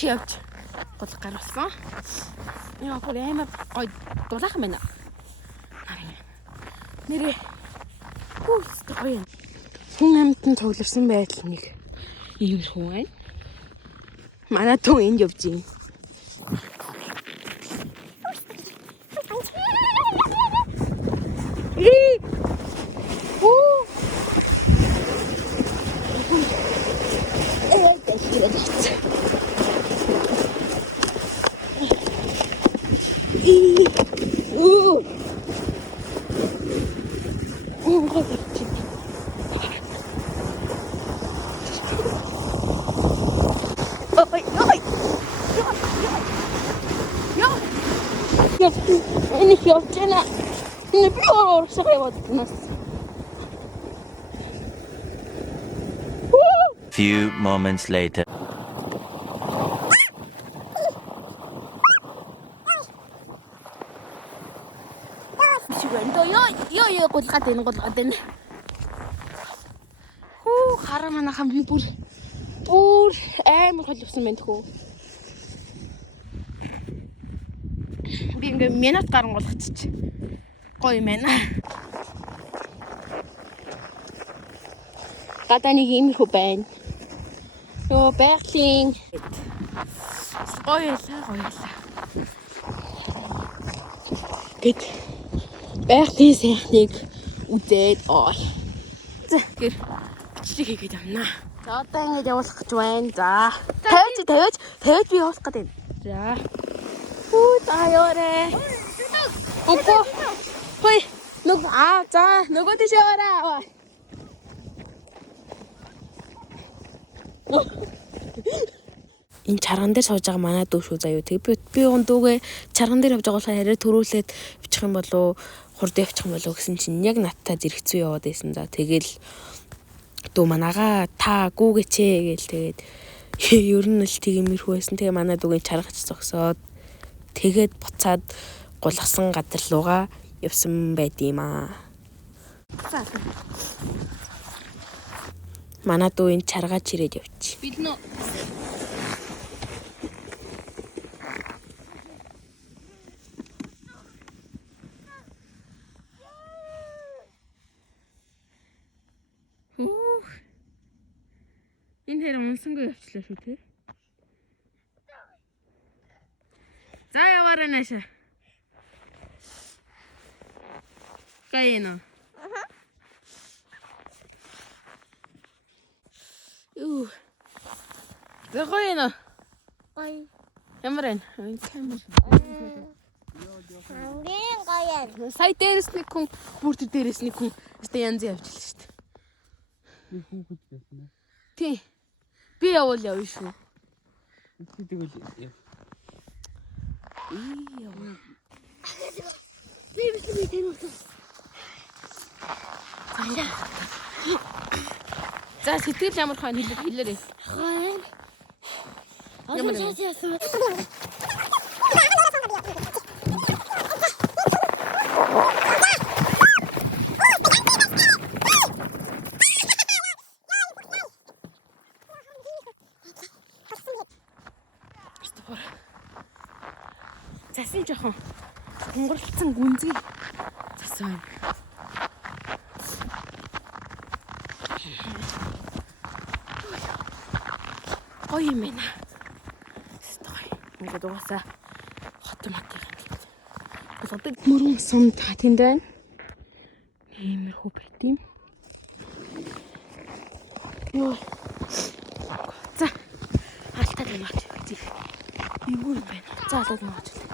тийш явж гол гарсан. Яа бүр амар гой дулаахан байна. Нэрээ хүүст гоё. Хүн амьтан цугларсан байдал нэг иймэрхүү байна. Манай тун энд явж байна. Ich auf Jenna eine Büro schreiben. Few moments later. Yo gulgatin. Хүү хараа манайхан би бүр амар холбосон байна тхүү. Би ингээ минут гарan болгочих. Гоё юм байна. Гадаа нэг иймэрхүү байна. Йоо байгалийн гоё ялаа. Гэт байгалийн сайхныг үзээд за гэр бичлэг хийгээд явна. За одоо ингэж явуулах гэж байна. За 50 би явуулах гэдэг. За. Таёрэ. Опо. Хой. За нөгөө тийш яваарай. Энэ чарган дээр сууж байгаа манай дүү шүү заяа. Тэгээ би дүүгээ чарган дээр явж байгаа болохоор хараа төрүүлээд бичих юм болов хурд явчих юм болов гэсэн чинь яг надтай зэрэгцүү яваад байсан за. Тэгэл дүү манаага та гүүгээч гээл тэгээд ер нь л тиймэрхүү байсан. Тэгээ манай дүүгийн чаргач зогсоод тэгээд буцаад гулгасан газар руугаа явсан байдığım аа. Манай дүү энэ чаргаач ирээд явчих. Бид нөө энэ хэрэг унсангүй явчлаа шүү тий. За яваарай наашаа. Кайно. Зэгойно. Ой. Ямар байна? Камер. Хамгийн гоё. Сая дээрс нэг хүн, бүрт дээрс нэг хүн өстө янз явчихлаа шүү дээ. Би хүүхэд байсан. Тий. Би явуул явна шүү. Тэгвэл яв. Яв. Би тэнэ. За сэтгэл ямар хань хэлээрэй. Хань. Ямар яасан. Засан жоохон хонгорлцсон гүнзгий засан байна. Гоё юм байна. Ингээд угаасаа хотын юм. Болоод мөрөн сум таатин байна. Иймэрхүү байт юм. Йоо. За. Алтаад яваач. Иймэр байна. За алтаад яваач.